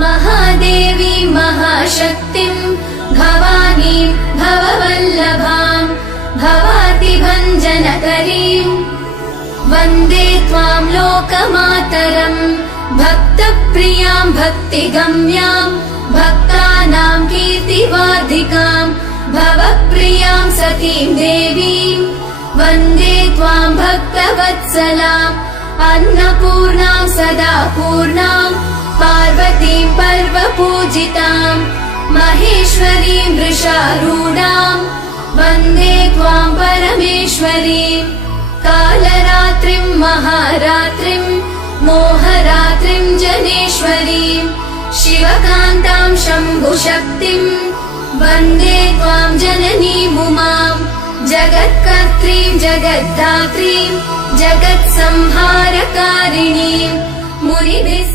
महादेवी महाशक्तिं भवानीं भववल्लभां भवातिभञ्जनकरीं वन्दे त्वां लोकमातरं भक्तप्रियां भक्तिगम्यां भक्तानां कीर्तिवाधिकां भवप्रियां सतीं देवीं वन्दे त्वां भक्तवत्सलाम् अन्नपूर्णां सदा पूर्णां पार्वतीं पर्वपूजितां महेश्वरीं वृषारूढां वन्दे त्वां परमेश्वरीं कालरात्रिं महारात्रिं मोहरात्रिं जनेश्वरीं शिवकान्तां शम्भुशक्तिं वन्दे त्वां जननीमुमां जगत्कर्त्रीं जगद्धात्रीं जगत्संहारकारिणीं मुनिभिः